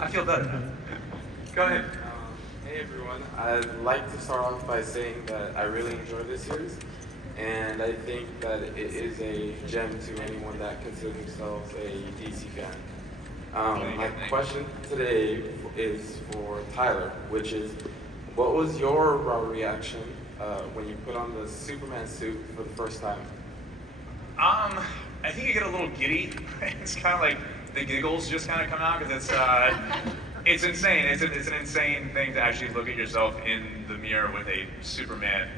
I feel better. Go ahead. Hey everyone, I'd like to start off by saying that I really enjoy this series, and I think that it is a gem to anyone that considers themselves a DC fan. My question today is for Tyler, which is, what was your raw reaction when you put on the Superman suit for the first time? I think you get a little giddy. It's kind of like the giggles just kind of come out because it's insane. It's an insane thing to actually look at yourself in the mirror with a Superman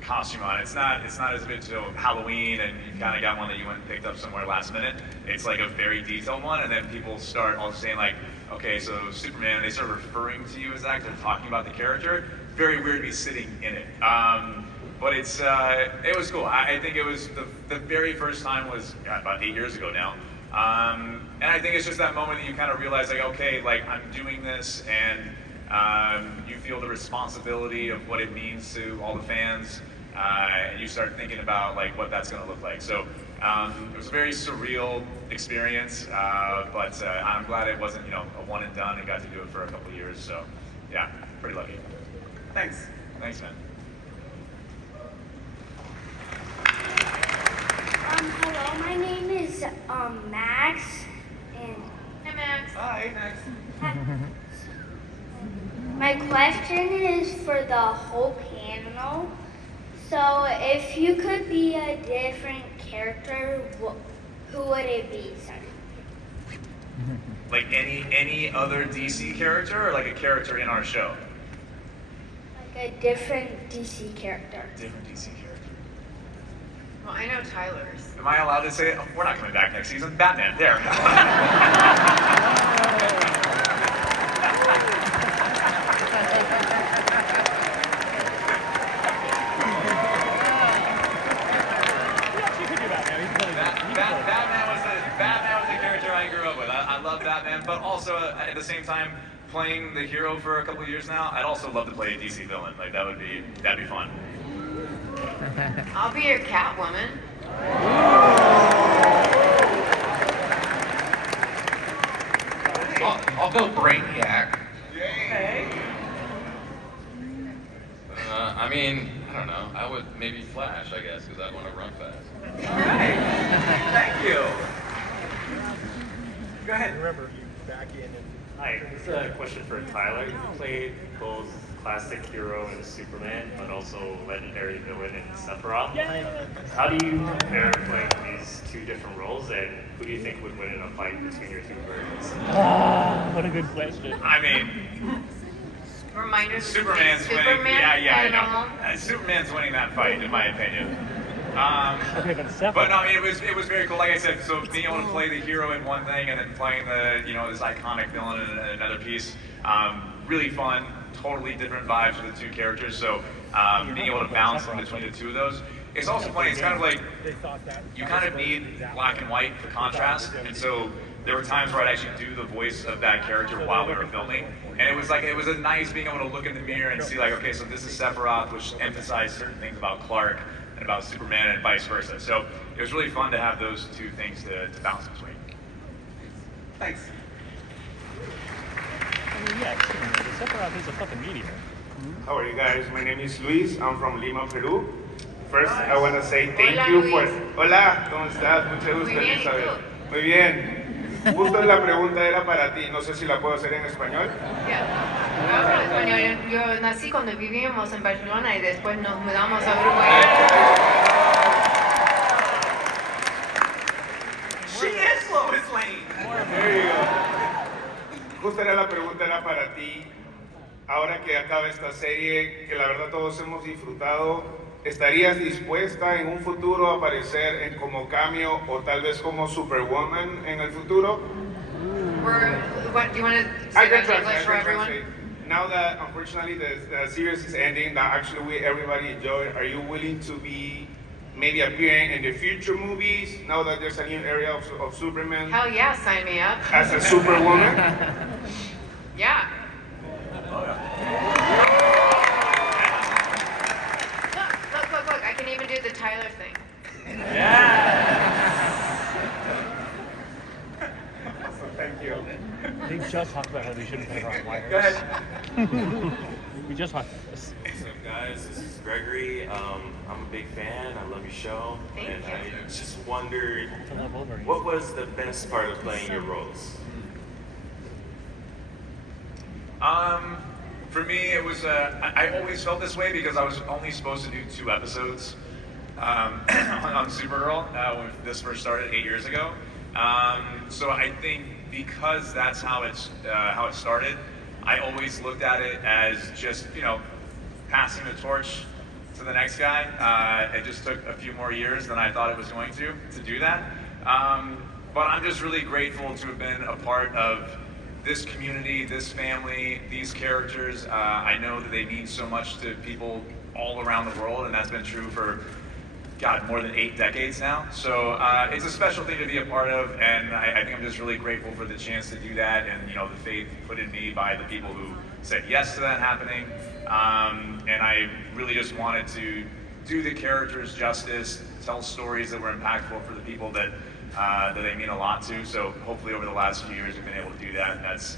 costume on. It's not as if it's Halloween and you kind of got one that you went and picked up somewhere last minute. It's like a very detailed one, and then people start all saying like, okay, so Superman, they start referring to you as that, they're talking about the character. Very weird to be sitting in it. But it was cool. I think it was the very first time was about 8 years ago now. And I think it's just that moment that you kind of realize like, okay, like I'm doing this, and you feel the responsibility of what it means to all the fans, and you start thinking about like what that's going to look like. So it was a very surreal experience, but I'm glad it wasn't a one and done and got to do it for a couple of years. So yeah, pretty lucky. Thanks. Thanks, man. Hello, my name is Max, and Hi, Max. Hi, Max. my question is for the whole panel. So, if you could be a different character, who would it be? Sorry. Like any other DC character, or like a character in our show? Like a different DC character. Different DC character. Well, I know Tyler's. Am I allowed to say it? Oh, we're not coming back next season. Batman, there. Batman was the character I grew up with. I love Batman, but also at the same time, playing the hero for a couple of years now, I'd also love to play a DC villain. Like that'd be fun. I'll be your Catwoman. I'll go Brainiac. Okay. I mean, I don't know. I would maybe Flash, I guess, because I want to run fast. All right. Thank you. Go ahead. Remember, you back in and... Hi, this is a question for Tyler. You played both classic hero in Superman, but also legendary villain in Sephiroth. How do you compare playing these two different roles, and who do you think would win in a fight between your two versions? What a good question. I mean, Reminders. Superman's winning. Superman. Yeah, I know. know. Superman's winning that fight, in my opinion. Okay, but Sephiroth. But no, I mean, it was very cool. Like I said, so being able to play the hero in one thing and then playing the this iconic villain in another piece, really fun. Totally different vibes for the two characters. So being able to bounce in between the two of those. It's also funny. It's kind of like you kind of need black and white for contrast, and so there were times where I'd actually do the voice of that character while we were filming, and it was a nice being able to look in the mirror and see like, okay, so this is Sephiroth, which emphasized certain things about Clark and about Superman and vice versa. So it was really fun to have those two things to bounce between. Thanks. I mean, yeah, Sephiroth is a fucking meteor. How are you guys? My name is Luis. I'm from Lima, Peru. First, I want to say thank Hola, you Luis. for... Hola, ¿cómo estás? Mucho gusto, Muy bien, ¿y Elizabeth. tú? Muy bien. Justo la pregunta era para ti. No sé si la puedo hacer en español. Yo hablo español. Yo nací cuando vivíamos en Barcelona y después nos mudamos a Uruguay. She is Lois Lane. There you go. Justo era la pregunta era para ti. Ahora que acaba esta serie, que la verdad todos hemos disfrutado, ¿estarías dispuesta en un futuro a aparecer como cameo o tal vez como Superwoman en el futuro? What do you want to say I can that in English translate. for everyone? Now that unfortunately the series is ending, that actually everybody enjoyed, are you willing to be maybe appearing in the future movies now that there's a new area of Superman Hell yeah, sign me up. as a Superwoman? Yeah. Look, I can even do the Tyler thing. Awesome, thank you. just talked about how they shouldn't pay her on wires. Go ahead. We just talked about this. What's up, guys? This is Gregory. I'm a big fan. I love your show. Thank and you. I just wondered, I love Wolverine. what was the best part of playing your roles? For me, it was, I always felt this way because I was only supposed to do 2 episodes on Supergirl when this first started 8 years ago. So I think because that's how it started, I always looked at it as just, passing the torch to the next guy. It just took a few more years than I thought it was going to do that. But I'm just really grateful to have been a part of this community, this family, these characters. I know that they mean so much to people all around the world, and that's been true for, God, more than 8 decades now. So it's a special thing to be a part of, and I think I'm just really grateful for the chance to do that, and the faith put in me by the people who said yes to that happening. And I really just wanted to do the characters justice, tell stories that were impactful for the people that they mean a lot to. So hopefully over the last few years we've been able to do that. That's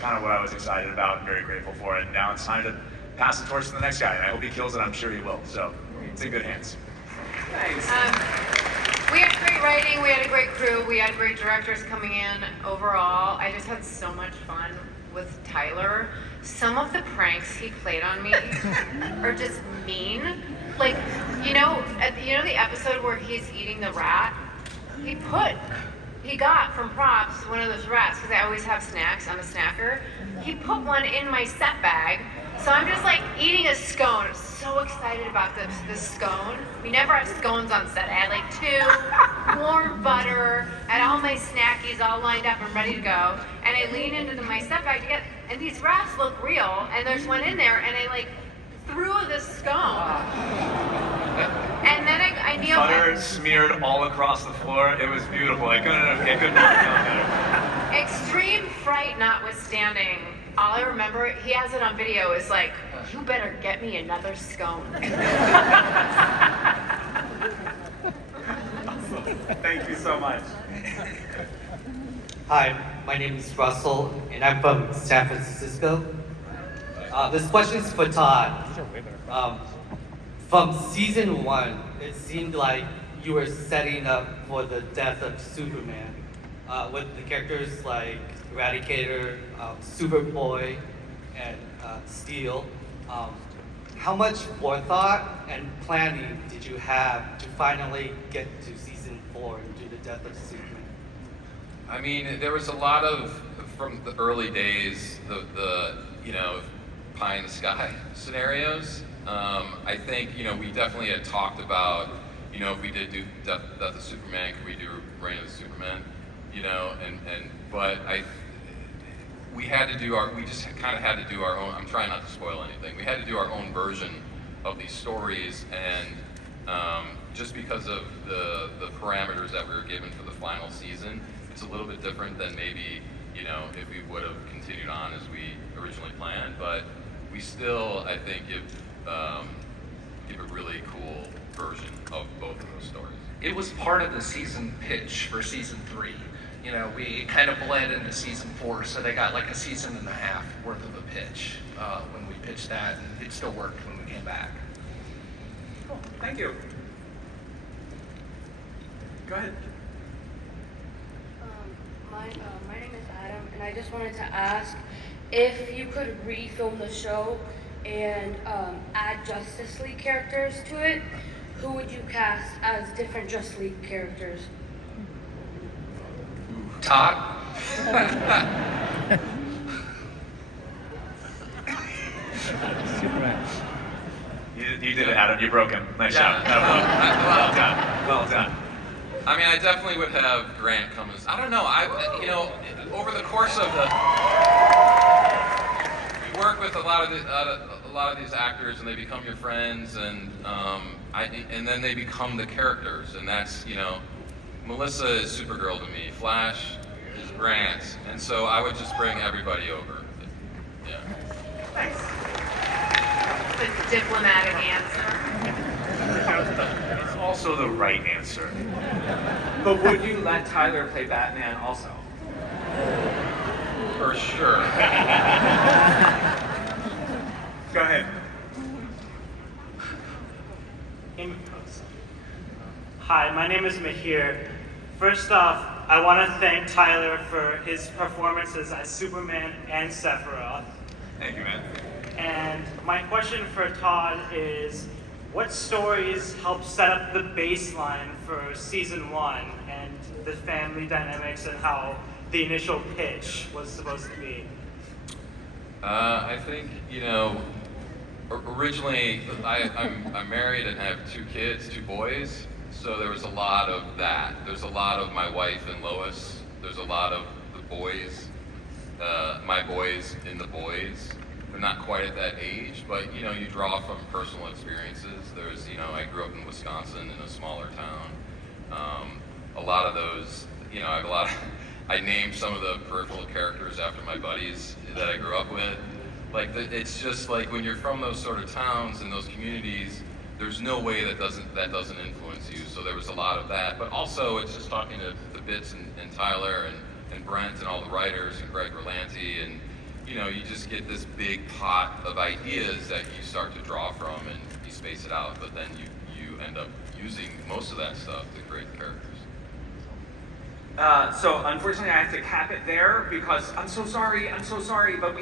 kind of what I was excited about and very grateful for. And now it's time to pass the torch to the next guy. And I hope he kills it. I'm sure he will. So it's in good hands. Thanks. We had great writing, we had a great crew, we had great directors coming in overall. I just had so much fun with Tyler. Some of the pranks he played on me are just mean. Like, the episode where he's eating the rat? He got from props one of those rats, because I always have snacks, I'm a snacker. He put one in my set bag, so I'm just like eating a scone. I'm so excited about this scone. We never have scones on set. I had like 2, warm butter, I had all my snackies all lined up and ready to go. And I lean into my set bag to get, and these rats look real, and there's one in there, and I like threw the scone. And then I kneeled. Butter smeared all across the floor. It was beautiful. It couldn't have gone better. Extreme fright notwithstanding, all I remember, he has it on video, is like, you better get me another scone. Thank you so much. Hi, my name is Russell, and I'm from San Francisco. This question is for Todd. These are way better. From season 1, it seemed like you were setting up for the death of Superman, with the characters like Eradicator, Superboy, and Steel. How much forethought and planning did you have to finally get to season 4 and do the death of Superman? I mean, there was a lot of, from the early days, the pie in the sky scenarios. I think, we definitely had talked about, if we did do Death of Superman, could we do Reign of the Superman? But we just kind of had to do our own, I'm trying not to spoil anything, we had to do our own version of these stories, and just because of the parameters that we were given for the final season, it's a little bit different than maybe, if we would have continued on as we originally planned, but we still, I think, give a really cool version of both of those stories. It was part of the season pitch for season 3. We kind of bled into season 4, so they got like a season and a half worth of a pitch when we pitched that, and it still worked when we came back. Cool. Thank you. Go ahead. My name is Adam, and I just wanted to ask if you could refilm the show and add Justice League characters to it, who would you cast as different Justice League characters? Todd? Superman. You did it, Adam. You broke him. Nice Yeah. job. Well done. Well done. I mean, I definitely would have Grant come as, I don't know, over the course of we work with a lot of these actors, and they become your friends, and then they become the characters, and that's, Melissa is Supergirl to me, Flash is Grant, and so I would just bring everybody over. Yeah. Thanks. The diplomatic answer. It's also the right answer. But would you let Tyler play Batman also? for sure. Go ahead. Hi, my name is Mahir. First off, I want to thank Tyler for his performances as Superman and Sephiroth. Thank you, man. And my question for Todd is, what stories helped set up the baseline for season 1 and the family dynamics and how the initial pitch was supposed to be? I think, originally I'm married and have 2 kids, 2 boys, so there was a lot of that. There's a lot of my wife and Lois. There's a lot of the boys, my boys in the boys. They're not quite at that age, but you draw from personal experiences. There's, I grew up in Wisconsin in a smaller town. A lot of those, I have a lot of, I named some of the peripheral characters after my buddies that I grew up with. It's just like when you're from those sort of towns and those communities, there's no way that doesn't influence you. So there was a lot of that, but also it's just talking to Bits and Tyler and Brent and all the writers and Greg Berlanti, and you just get this big pot of ideas that you start to draw from and you space it out, but then you end up using most of that stuff to create the characters. So unfortunately I have to cap it there because I'm so sorry, but we